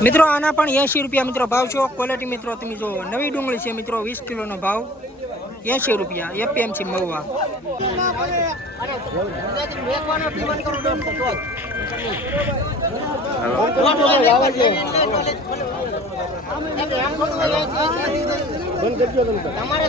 મિત્રો, આના પણ એંશી રૂપિયા મિત્રો ભાવ છો. ક્વોલિટી મિત્રો, તમે જો નવી ડુંગળી છે મિત્રો, વીસ કિલોનો ભાવ. એંશી રૂપિયા એપીએમસી મહુવા તમારે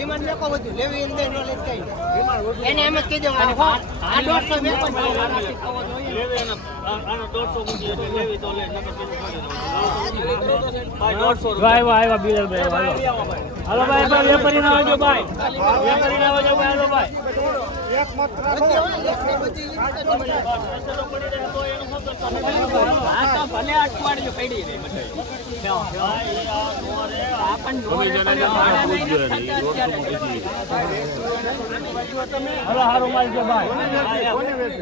દો. હરાજી બંધ. મેકો લેવી અંદર નો લે કઈ એને એમ જ કહી આ દોઢસો મેકો ને મારાથી ખાવો જોઈએ. આવ્યા આવ્યા બિલાલભાઈ આવ્યા હાલો ભાઈ ભાઈ વેપારી ના આવજો ભાઈ. વેપારી ના આવજો ભાઈ હાલો ભાઈ. હાલો હારો માલ છે ભાઈ.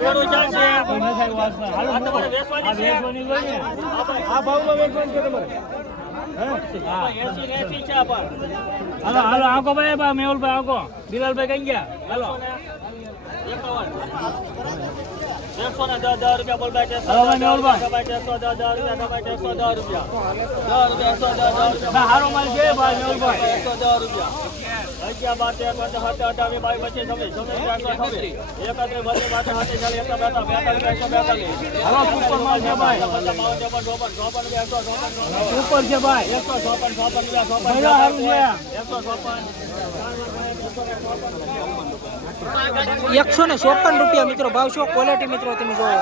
ખેડૂત ચાલશે. નથી આવ્યું આજના. હાલો તમારે વેચવાની છે? આ ભાવમાં વેચવાનું છે તમારે. હાલો હાલો ભાઈ મેહુલભાઈ આંકો. બિલાલભાઈ કઈ ગયા? હાલો. મેહુલભાઈ. ના હારો માલ છે ભાઈ માલ એકસો ને ચોપન રૂપિયા. મિત્રો ભાવ છો ક્વોલિટી મિત્રો તમે જો આને અઢીસો એ માંગેલો ઢીકલો પીડેલો અત્યારે તમે દોઢસો માં માંગ્યો ઈ હજી પીડ્યો ડિમાન્ડ થોડી એવી હોય ડિમાન્ડ તમારા વેપારીને જ બધાને એવું ઓલું કરવાનું ખેડૂતને બધાને કેમ ખાલી ભરવાના મોય ભરીએ તો સો રૂપિયા ચોપન રૂપિયા ભાવ ભાવ શું ક્વોલિટી મિત્રો તમે જોવો.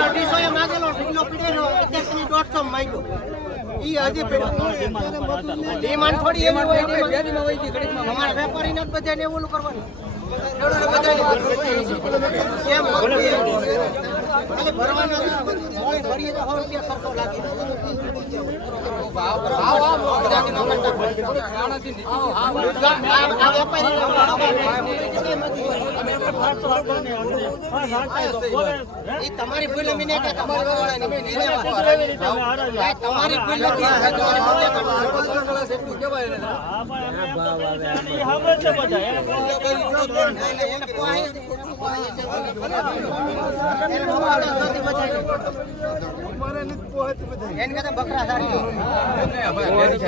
અઢીસો ભૂલ અમે નહીં કે તમારી વાળાની મેં નહીં લેવા. આ તમારી ભૂલ નથી આ તમારી ભૂલ નથી. ઓલું કરવાનું ને એને પોહાય જ નહીં. એને પોહાય જ નથી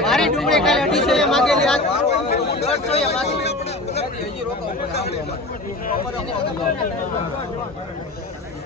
મારી ડુંગળી કાલે અઢીસો એ માગેલી આજ. દોઢસો એ માગેલી.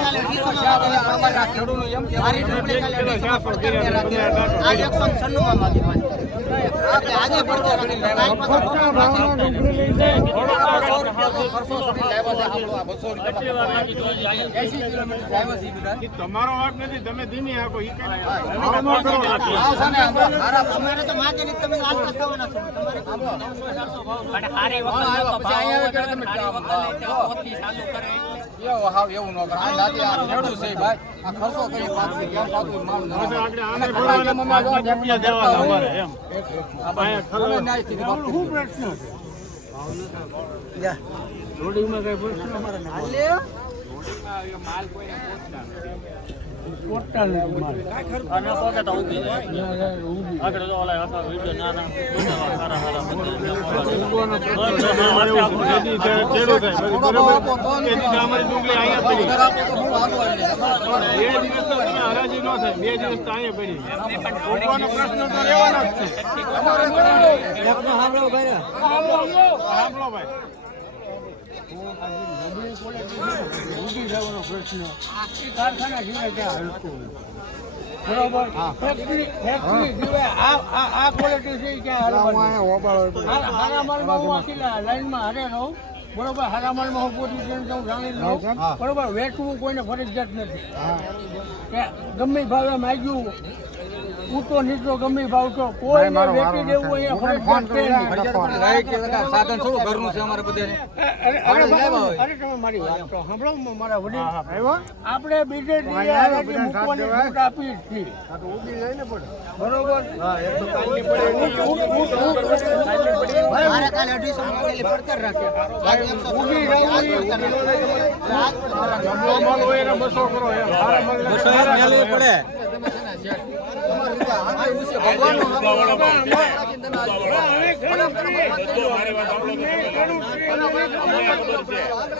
અઢીસો મારી ડુંગળી કાલે અઢીસો માં પડતર મેં રાખી. આજ એકસો છન્નું માં માગી તમારો વાક નથી તમે ધીમી આપો ઈ કઈ અમારે તો માગે નહીં તમે હાલતા થવાના છો તમારે આગળ આને બોલાવવાના પાંચ રૂપિયા દેવાના અમારે એમ અહીંયા ખરો શું પ્રશ્ન છે રોડીમાં કઈ પ્રશ્ન અમારે નથી. પોતા નથી માલ. અને પોકે તો ઊભી છે. આગળ તો ઓલા હતા વીડિયો નાના નાના સારા સારા પ્રશ્ન અમારે એવું ખેતી છે, ખેડૂત છે. પછી બરોબર. પડી. પણ એ દિવસ તો અહીંયા હરાજી ન થાય બે દિવસ તો અહીંયા પડી પ્રશ્ન તો રહેવાનો જ છે. સાંભળો ભાઈ. ઊભી જવાનો પ્રશ્ન કારખાના સિવાય ક્યાં હલતું બરોબર ફેક્ટરી ફેક્ટરી સિવાય આ આ આ ક્વોલિટી છે ક્યાં હલવાની હારા- હારા હું આખી લાઈનમાં હારે રહું બરોબર હારા માલમાં હું. પોઝિશન હું જાણી લઉં બરોબર વેચવું કોઈને ફરજિયાત નથી. કે ગમે ભાવે માગ્યું ઊંચો નીચો ગમે ભાવ તો કોઈને વેચી દેવું અહીંયા નહીં. સાધન શું ઘરનું છે અમારે બધાને અરે અરે અરે તમે મારી વાત તો સાંભળો મારા વડીલ આપણે બીજે મૂકવાની છૂટ આપી છીએ બરોબર મારે કાલે અઢીસો માંગેલી પડતર રાખ્યા આજે એકસો ઊભી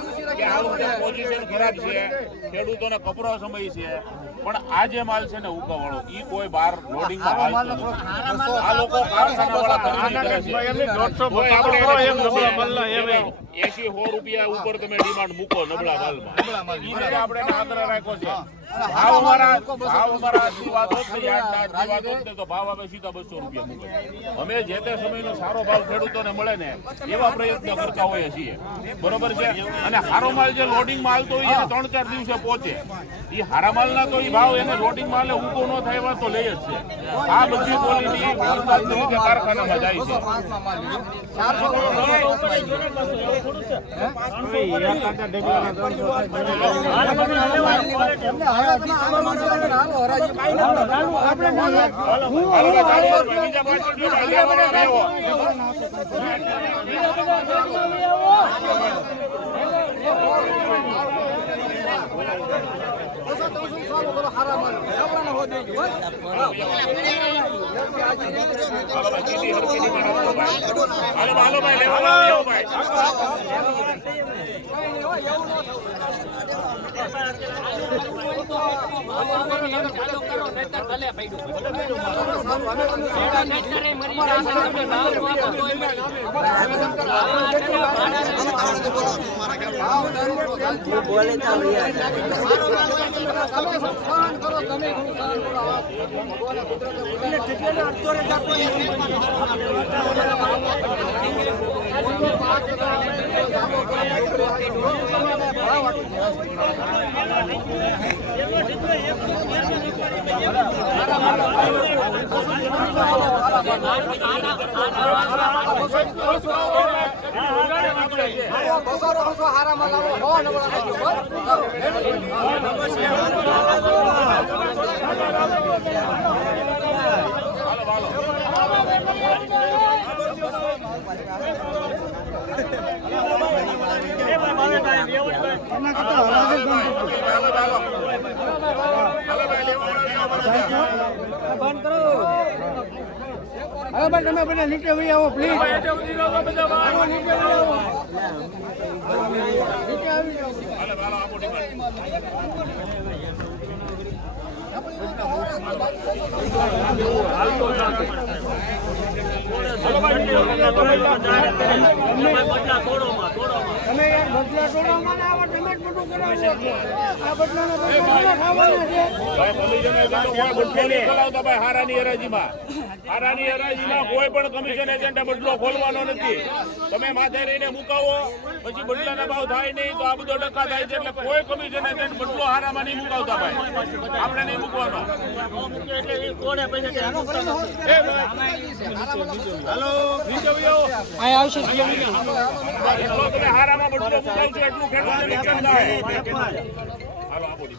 પોઝિશન ખરાબ છે ખેડૂતોને કપરો સમય છે. પણ આ જે માલ છે ને ઉગાવાળો ઈ કોઈ બાર લોડિંગમાં આ લોકો એસી સો રૂપિયા ઉપર તમે ડિમાન્ડ મૂકો નબળા માલમાં આપણે આગ્રહ રાખ્યો છે. ભાવ અમારા ભાવ અમારા આજની વાત હોત આજની વાત હોત તો ભાવ અમે સીધા બસો રૂપિયા મૂકે. અમે જે તે સમયનો સારો ભાવ ખેડૂતોને મળે ને એવા પ્રયત્ન કરતા હોઈએ છીએ. બરોબર છે? અને હારો માલ જે લોડિંગ માલ તો એને ત્રણ ચાર દિવસે પહોંચે એ હારા માલના તો એ ભાવ એને લોડિંગ માલે ઊભો ન થાય એવા તો લઈ જ છે. આ બધી ક્વોલિટી વરસાદને લીધે કારખાનામાં જાય છે. હાલો ભાઈ, ચારસો પાંચસો રૂપિયા લેવાના લેવો. હાલો ભાઈ, સીધી હરખી ડિમાન્ડ આપો ભાઈ. હાલો હાલો. હવે ભાઈ તમે બધા નીચે વહી આવો પ્લીઝ નીચે આવો નીચે આવી જાઓ તમે યાર બદલા ટોળામાં આવો મોટું જ બધું કરાવો આ બદલાનો બદલો કોને છે. ભાઈ કમિશન એજન્ટો કોઈ બદલો ખોલાવતા ભાઈ હારાની હરાજીમાં. હારાની હરાજીમાં કોઈ પણ કમિશન એજન્ટે બદલો ખોલવાનો નથી. તમે માથે રહીને મુકાવો પછી બદલાના ભાવ થાય નહીં તો આ બધો ડખા થાય છે એટલે કોઈ કમિશન એજન્ટ બદલો હારામાં નહીં મુકાવતા ભાઈ. આપણે નહીં મૂકવાનો. એ આવશે હાલો વહી આવો. અહીં આવશે એટલો તમે હારામાં બદલો મુકાવશો એટલું ખેડૂતને નુકસાન થાય હાલો આપો ડી.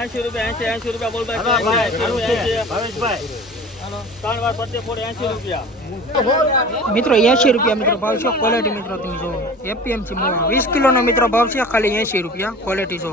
એસી રૂપિયા એસી એસી રૂપિયા બોલ ભાઈ ત્રણ વાર પત્તે ફોડ એસી રૂપિયા. મિત્રો એંશી રૂપિયા મિત્રો ભાવ છે ક્વોલિટી મિત્રો તમે જો એપીએમસી વીસ કિલોનો મિત્રો ભાવ છે ખાલી એસી રૂપિયા ક્વોલિટી જો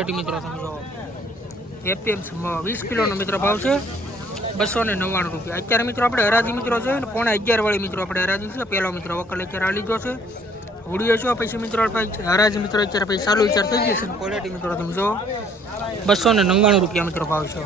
ક્વોલિટી મિત્રો તમે જો સંભાવ વીસ કિલોનો મિત્રો ભાવ છે બસો ને નવ્વાણું રૂપિયા. અત્યારે મિત્રો આપણે હરાજી મિત્રો છે ને પોણા અગિયાર વાળી મિત્રો આપણે હરાજી છે. પહેલો મિત્રો વકલ અત્યારે આ લીધો છે. ઉડીયો છો પછી મિત્રો હરાજી મિત્રો અત્યારે પછી ચાલુ વિચાર થઈ જશે ક્વોલિટી મિત્રો તમે જો બસો ને નવ્વાણું રૂપિયા મિત્રો ભાવ છે.